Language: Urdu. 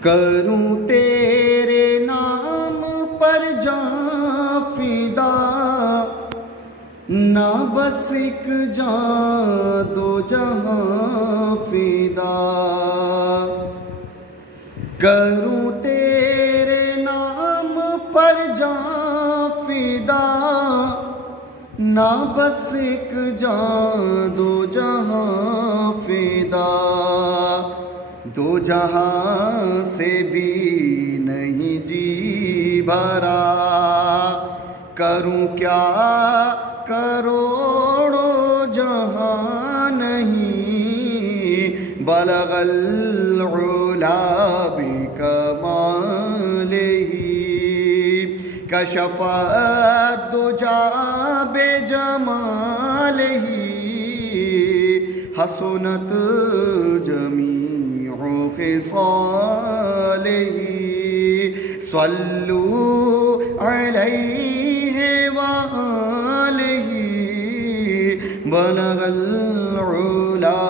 کروں تیرے نام پر جاں فدا، نہ بس ایک جاں دو جہاں فدا۔ کروں تیرے نام پر جاں فدا، نہ بس ایک جاں دو جہاں فدا۔ دو جہاں سے بھی نہیں جی بھرا، کروں کیا کروڑوں جہاں نہیں، بلغ العلا بکمالہ، کشف الدجی بجمالہ، حسنت جمیع خصالہ۔ صلوا علیہ وآلہ، بلغ العلا